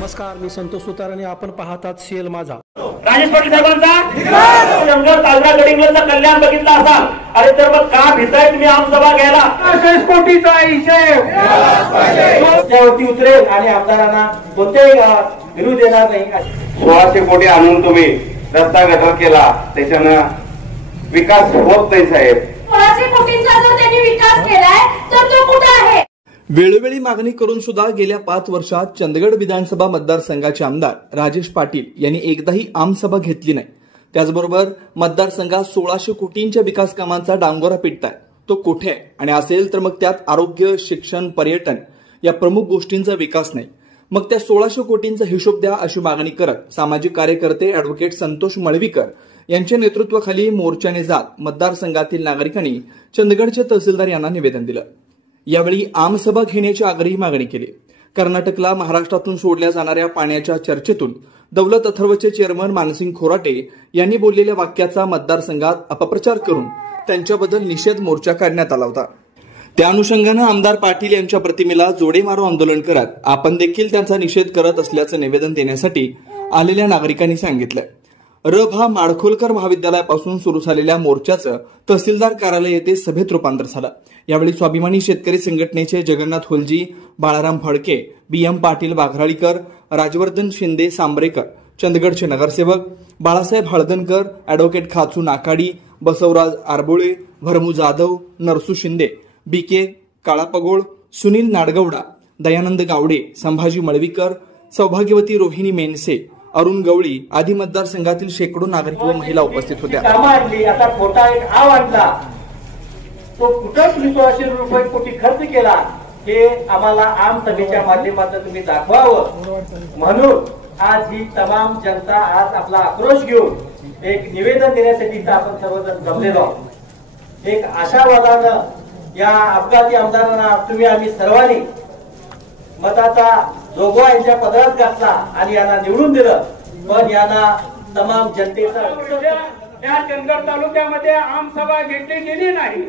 नमस्कार, मी संतोष सुतार आणि आपण पाहतात सीएल माझा. राजेश पाटील साहेबांचा जंगल तालुका गडिंग्लजचा कल्याण बघितला असाल, अरे तर मग का भिताय तुम्ही आमसभा घ्यायला? 6 कोटीचा हिशेब त्यावरती उतरेल आणि आमदारांना कोणत्याही गावात विरू देणार नाही. 1600 कोटी आणून तुम्ही रस्ता गटर केला, त्याच्यानं विकास होत नाही साहेब. 1600 कोटींचा जर त्यांनी विकास केलाय तर तो कुठे आहे? वेळोवेळी मागणी करून सुद्धा गेल्या 5 वर्षात चंदगड विधानसभा मतदारसंघाचे आमदार राजेश पाटील यांनी एकदाही आमसभा घेतली नाही. त्याचबरोबर मतदारसंघात 1600 कोटींच्या विकास कामांचा डांगोरा पिटताय, तो कुठे आहे? आणि असेल तर मग त्यात आरोग्य, शिक्षण, पर्यटन या प्रमुख गोष्टींचा विकास नाही. मग त्या 1600 कोटींचा हिशोब द्या अशी मागणी करत सामाजिक कार्यकर्ते अॅडव्होकेट संतोष मळवीकर यांच्या नेतृत्वाखाली मोर्चाने जात मतदारसंघातील नागरिकांनी चंदगडचे तहसीलदार यांना निवेदन दिलं. यावेळी आमसभा घेण्याची आग्रही मागणी केली. कर्नाटकला महाराष्ट्रातून सोडल्या जाणाऱ्या पाण्याच्या चर्चेतून दौलत अथर्वचे चेअरमन मानसिंग खोराटे यांनी बोललेल्या वाक्याचा मतदारसंघात अपप्रचार करून त्यांच्याबद्दल निषेध मोर्चा काढण्यात आला होता. त्या अनुषंगानं आमदार पाटील यांच्या प्रतिमेला जोडे मारो आंदोलन करत आपण देखील त्यांचा निषेध करत असल्याचं निवेदन देण्यासाठी आलेल्या नागरिकांनी सांगितलं. रभा माडखोलकर महाविद्यालयापासून सुरू झालेल्या मोर्चाचं तहसीलदार कार्यालय येथे सभेत रूपांतर झालं. यावेळी स्वाभिमानी शेतकरी संघटनेचे जगन्नाथ होलजी, बाळाराम फडके, BM पाटील वाघराळीकर, राजवर्धन शिंदे सांबरेकर, चंदगडचे नगरसेवक बाळासाहेब हळदणकर, अॅडव्होकेट खाचू नाकाडी, बसवराज आरबोळे, भरमू जाधव, नरसू शिंदे, BK काळापगोळ, सुनील नाडगौडा, दयानंद गावडे, संभाजी मळवीकर, सौभाग्यवती रोहिणी मेनसे, अरुण गवळी आदी मतदारसंघातील शेकडो नागरिक व महिला उपस्थित होत्या. आता खोटा एक आव आणला, तो कुठं तुम्ही 1600 कोटी खर्च केला हे आम्हाला आम सभेच्या माध्यमातून तुम्ही दाखवावं. म्हणून आज ही तमाम जनता आज आपला आक्रोश घेऊन एक निवेदन देण्यासाठी आपण सर्वजण जमलेलो आहोत. एक आशावादानं या अपघाती आमदारांना तुम्ही आम्ही सर्वांनी मताचा जोगवा यांच्या पदरात घातला आणि यांना निवडून दिलं. पण यांना तमाम जनतेचा या चंदगड तालुक्यामध्ये आमसभा घेतली गेली नाही.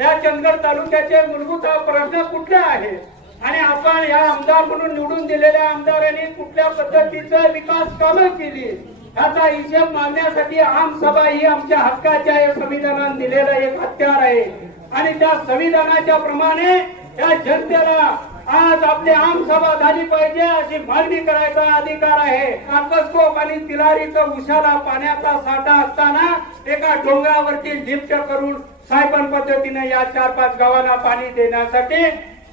या चंदगड तालुक्याचे मूलभूत प्रश्न कुठले आहेत आणि आपण या आमदार म्हणून निवडून दिलेल्या आमदारांनी कुठल्या पद्धतीचा विकास कामं केली याचा हिशेब मागण्यासाठी आमसभा ही आमच्या हक्काच्या या संविधानाने दिलेला एक हत्यार आहे. आणि त्या संविधानाच्या प्रमाणे या जनतेला आज आपली आमसभा झाली पाहिजे अशी मागणी करायचा अधिकार आहे. काकसकोप आणि तिलारीचा उशाला पाण्याचा साठा असताना एका डोंगरावरती लिफ्ट करून सायपन पद्धतीने या 4-5 गावांना पाणी देण्यासाठी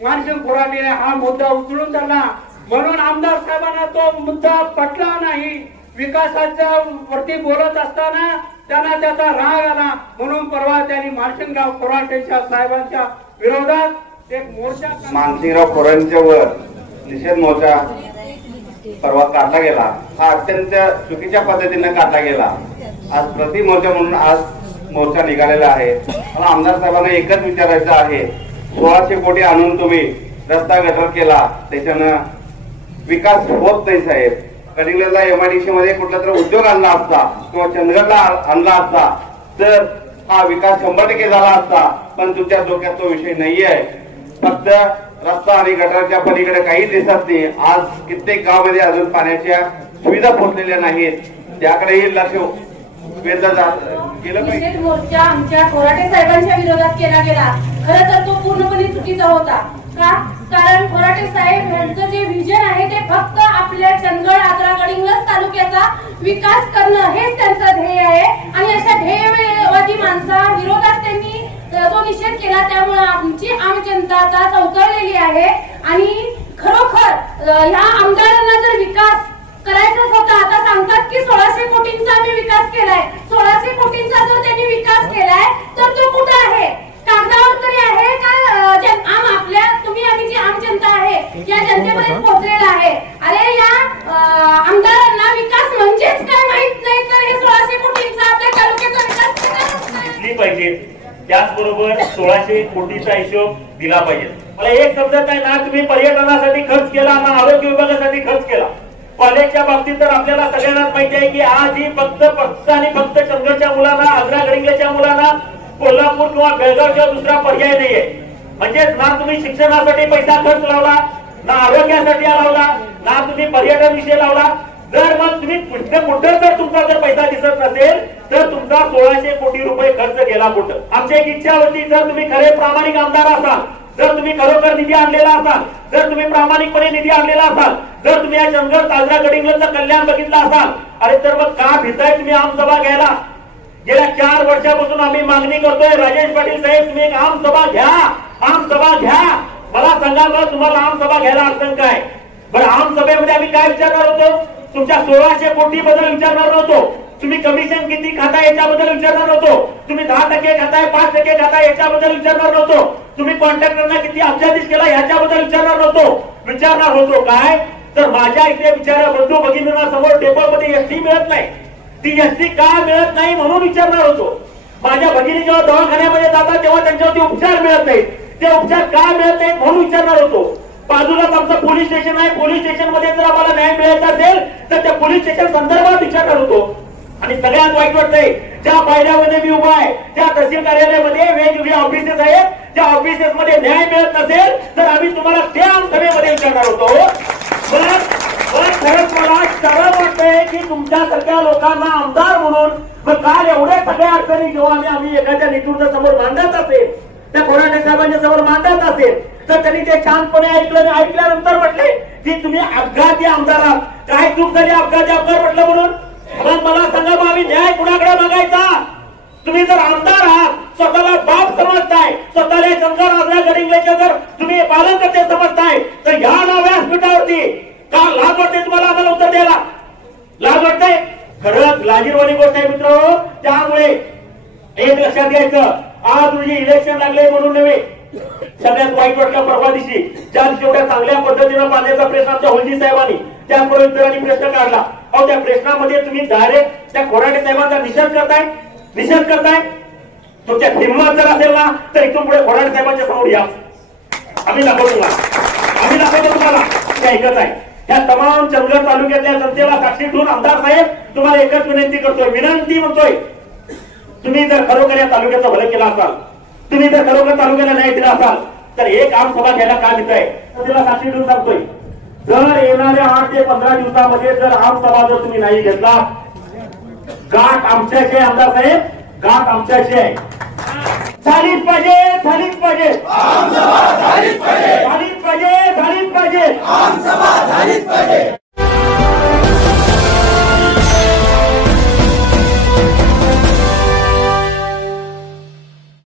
मानसिंग खोराटेने हा मुद्दा उचलून धरला. म्हणून आमदार साहेबांना तो मुद्दा पटला नाही. विकासाच्या वरती बोलत असताना त्यांना त्याचा राग आला. म्हणून परवा त्यांनी मानसिंगराव खोराटेच्या साहेबांच्या विरोधात एक मोर्चा मानसिंगराव खोरांच्या वर निषेध मोर्चा परवा काढला गेला. हा अत्यंत चुकीच्या पद्धतीने काढला गेला. आज प्रति मोर्चा म्हणून आज मोर्चा निघालेला आहे. मला आमदार साहेबांना एकच विचारायचं आहे, 1600 कोटी आणून तुम्ही रस्ता गटर केला, त्याच्यानं विकास होत नाही साहेब. गडिंग्लजला MIDC मध्ये कुठला तर उद्योग आणला असता किंवा चंदगडला आणला असता तर हा विकास 100% झाला असता. पण तुमच्या डोक्यात तो विषय नाहीये. फक्त रस्ता आणि गटारच्या पलीकडे काही दिसत नाही. आज कित्येक गावामध्ये अजून पाण्याच्या सुविधा पोहोचलेल्या नाहीत, त्याकडेही लक्ष केलं पाहिजे. मोर्चा आमच्या खोराटे साहेबांच्या विरोधात केला गेला. खरं तर तो पूर्णपणे चुकीचा होता. का? कारण खोराटे साहेब यांचं जे विजन आहे ते फक्त आपल्या चंदगड, आजरा, गडिंग्लज तालुक्याचा विकास करणं हेच त्यांचं ध्येय आहे. आणि अशा ध्येयवादी माणसा विरोधात त्यांनी जो निषेध केला त्यामुळे आमची आम जनता चौकळलेली आहे. आणि खरोखर ह्या आमदारांना जर विकास करायचाच होता, आता सांगतात की 1600 कोटींचा आम्ही विकास केलाय. 1600 कोटींचा जर त्यांनी विकास केलाय तर तो कुठे आहे? कागदावर तरी आहे का? आम आपल्या तुम्ही आम्ही जी आम जनता आहे या जनतेपर्यंत पोहोचलेला आहे. अरे या आमदारांना विकास म्हणजेच काय माहित नाही तर हे 1600 कोटींचा आपल्या तालुक्याचा विकास घेतली पाहिजे. त्याचबरोबर 1600 कोटीचा हिशोब दिला पाहिजे. मला एक समजत आहे ना, तुम्ही पर्यटनासाठी खर्च केला ना आरोग्य विभागासाठी खर्च केला. कॉलेजच्या बाबतीत तर आपल्याला सगळ्यांनाच माहिती आहे की आज ही फक्त आणि फक्त चंदगडच्या मुलांना, आजरा गडिंग्लजच्या मुलांना कोल्हापूर किंवा बेळगावच्या दुसरा पर्याय नाहीये. म्हणजे ना तुम्ही शिक्षणासाठी पैसा खर्च लावला, ना आरोग्यासाठी लावला, ना तुम्ही पर्यटन विषय लावला. जर मग तुम्ही कुठं जर तुमचा जर पैसा दिसत नसेल तर तुमचा 1600 कोटी रुपये खर्च केला कुठं. आमची एक इच्छा होती, जर तुम्ही खरे प्रामाणिक आमदार असाल, जर तुम्ही खरोखर निधी आणलेला असाल, जर तुम्ही प्रामाणिकपणे निधी आणलेला असाल, जर तुम्ही या चंदगड ताजरा गडिंग्लजचं कल्याण बघितलं असाल, अरे तर मग का भिताय तुम्ही आमसभा घ्यायला. गेल्या 4 वर्षापासून आम्ही मागणी करतोय, राजेश पाटील साहेब तुम्ही एक आमसभा घ्या, आमसभा घ्या. मला सांगा बरं तुम्हाला आमसभा घ्यायला अडचण काय. बरं आमसभेमध्ये आम्ही काय विचारणार होतो, तुमच्या 1600 कोटी बद्दल विचारणार नव्हतो, तुम्ही कमिशन किती खाताय याच्याबद्दल विचारणार नव्हतो, तुम्ही 10% खाताय 5% खाताय याच्याबद्दल विचारणार नव्हतो, तुम्ही कॉन्ट्रॅक्टरना किती अब्जाधीश केला याच्याबद्दल विचारणार नव्हतो. विचारणार होतो काय, तर माझ्या इथे बिचारा बंधू भगिनींना समोर डेपोमध्ये एसटी मिळत नाही, ती एसटी का मिळत नाही म्हणून विचारणार होतो. माझ्या भगिनी जेव्हा दवाखान्यामध्ये जातात तेव्हा त्यांच्यावरती उपचार मिळत नाहीत, ते उपचार का मिळत नाहीत म्हणून विचारणार होतो. बाजूलाच आमचं पोलीस स्टेशन आहे, पोलीस स्टेशन मध्ये जर आम्हाला न्याय मिळायचा असेल तर त्या पोलीस स्टेशन संदर्भात विचारणार होतो. आणि सगळ्यात वाईट वाटतंय, ज्या पायऱ्यामध्ये मी उभा आहे त्या तहसील कार्यालयामध्ये वेगवेगळे ऑफिसेस आहेत, त्या ऑफिसेस मध्ये न्याय मिळत नसेल तर आम्ही तुम्हाला त्या आमसभेमध्ये विचारणार होतो. खरंच मला सरळ वाटतंय की तुमच्यासारख्या लोकांना आमदार म्हणून मग काल एवढ्या सगळ्या अडचणी जेव्हा आम्ही एखाद्या नेतृत्वासमोर मांडत असेल, त्या कोराटे साहेबांच्या समोर मांडत असेल तर त्यांनी ते शांतपणे ऐकलं आणि ऐकल्यानंतर म्हटले की तुम्ही अपघाती आमदार आहात, काय चूक झाली अपघाती आमदार म्हटलं म्हणून. मग मला सांगा मग आम्ही न्याय कुणाकडे मागायचा. तुम्ही जर आमदार आहात, स्वतःला बाप समजताय, स्वतःला चंदगड ताजरा गडिंग्लजचे जर तुम्ही पालककर्ते समजताय तर ह्या नाव व्यासपीठावरती का लाज वाटते तुम्हाला आम्हाला उत्तर द्यायला. लाज वाटते, खरंच लाजीरवाणी गोष्ट आहे मित्र. त्यामुळे एक लक्षात घ्यायचं, आज रोजी इलेक्शन लागले म्हणून नव्हे, सगळ्यात वाईट वाटलं परवा दिवशी ज्या दिवशी एवढ्या चांगल्या पद्धतीनं पाण्याचा प्रश्न आमच्या होलजी साहेबांनी त्याचबरोबर इतरांनी प्रश्न काढला. अहो त्या प्रश्नामध्ये तुम्ही डायरेक्ट त्या कोराटे साहेबांचा निषेध करताय. तुमच्या हिंमत जर असेल ना तर इथून पुढे कोराटे साहेबांच्या समोर या, आम्ही दाखवतो तुम्हाला ते ऐकत आहे. या तमाम चंदगड तालुक्यातल्या जनतेला साक्षी ठेवून आमदार साहेब तुम्हाला एकच विनंती करतोय, विनंती म्हणतोय, तुम्ही जर खरोखर या तालुक्याचं भलं केलं असाल, तुम्ही जर खरोखर तालुक्याला न्याय दिला असाल तर एक आमसभा घ्यायला काय देताय. तिला साक्षी ठेवून सांगतोय, जर येणाऱ्या 8 ते 15 दिवसामध्ये जर आमसभा जर तुम्ही नाही घेतला, गाठ आमच्याशी आहे आमदार साहेब, गाठ आमच्याशी आहे. झालीच पाहिजे.